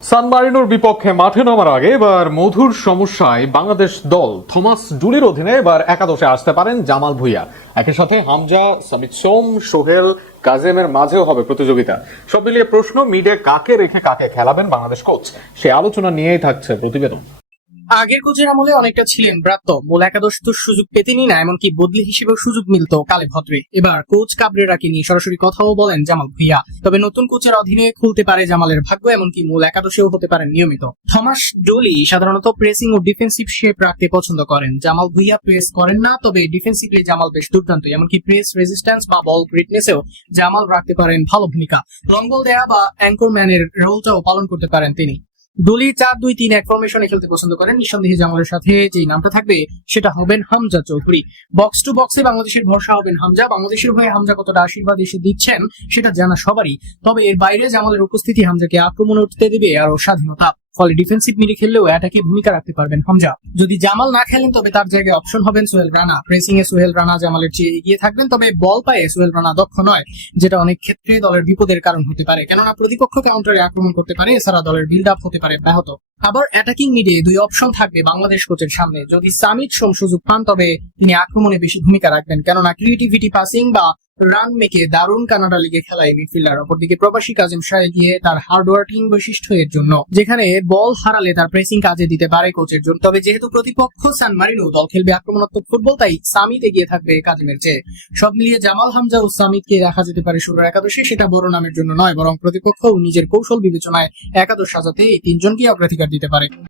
সান মারিনোর বিপক্ষে মাঠে নামার আগে এবার মধুর সমস্যায় বাংলাদেশ দল। থমাস ডুলির অধীনে এবার একাদশে আসতে পারেন জামাল ভুঁইয়া। একই সাথে হামজা, সামিত সোম, সোহেল, কাজেমের মাঝেও হবে প্রতিযোগিতা। সব মিলিয়ে প্রশ্ন, মিডে কাকে রেখে কাকে খেলাবেন বাংলাদেশ কোচ, সে আলোচনা নিয়েই থাকছে প্রতিবেদন। আগের কোচের আমলে অনেকটা ছিলেন ব্রাত্য, মূল একাদশ তো সুযোগ পেতেনই না, এমনকি বদলি হিসেবেও সুযোগ মিলত কালে ভদ্রে। এবার কোচ কাবরেরাকে নিয়ে সরাসরি কথাও বলেন জামাল ভুঁইয়া। তবে নতুন কোচের অধীনে খুলতে পারে জামালের ভাগ্য, এমনকি মূল একাদশেও হতে পারেন নিয়মিত। থমাস ডলি সাধারণত প্রেসিং ও ডিফেন্সিভ শেপ রাখতে পছন্দ করেন। জামাল ভুঁইয়া প্রেস করেন না, তবে ডিফেন্সিভলি জামাল বেশ দুর্দান্ত, এমনকি প্রেস রেজিস্ট্যান্স বা বল গ্রিটনেসেও জামাল রাখতে পারেন ভালো ভূমিকা। লং বল দেয়া বা অ্যাঙ্করম্যানের রোলটাও পালন করতে পারেন তিনি। দলি 4-2-3-1 ফরমেশনে খেলতে পছন্দ করেন। নিঃসন্দেহে জামালের সাথে যে নামটা থাকবে সেটা হবেন হামজা চৌধুরী। বক্স টু বক্সে বাংলাদেশের ভরসা হবেন হামজা। বাংলাদেশের হয়ে হামজা কতটা আশীর্বাদ এসে দিচ্ছেন সেটা জানা সবারই। তবে এর বাইরে জামালের উপস্থিতি হামজাকে আক্রমণে উঠতে দেবে আরো স্বাধীনতা। ফলে ডিফেন্সিভ মিডে খেললেও অ্যাটাকে ভূমিকা রাখতে পারবেন হামজা। যদি জামাল না খেলেন তবে তার জায়গায় অপশন হবেন সোহেল রানা। প্রেসিং এ সোহেল রানা জামালের চেয়ে এগিয়ে থাকবেন, তবে বল পায়ে সোহেল রানা দক্ষ নয়, যেটা অনেক ক্ষেত্রে দলের বিপদের কারণ হতে পারে, কেননা প্রতিপক্ষ কাউন্টারে আক্রমণ করতে পারে, এছাড়া দলের বিল্ড আপ হতে পারে ব্যাহত। আবার অ্যাটাকিং মিডে দুই অপশন থাকবে বাংলাদেশ কোচের সামনে। যদি সামিত সোম সুযোগ পান তবে তিনি আক্রমণে বেশি ভূমিকা রাখবেন, কেননা ক্রিয়েটিভিটি, পাসিং বা রান মেকে দারুণ কানাডা লিগে খেলায় মিডফিল্ডার। অপরদিকে প্রবাসী কাজেম শাহ গিয়ে তার হার্ড ওয়ার্কিং বৈশিষ্ট্য এর জন্য, যেখানে বল হারালে তার প্রেসিং কাজে দিতে পারে কোচের জন্য। তবে যেহেতু প্রতিপক্ষ সান মারিনো, দল খেলবে আক্রমণাত্মক ফুটবল, তাই সামিত এগিয়ে থাকবে কাজেমের চেয়ে। সব মিলিয়ে জামাল, হামজা ও সামিতকে রাখা যেতে পারে শুরুর একাদশে। সেটা বড় নামের জন্য নয়, বরং প্রতিপক্ষ নিজের কৌশল বিবেচনায় একাদশ সাজাতে এই তিনজনকে অগ্রাধিকার দিতে পারে।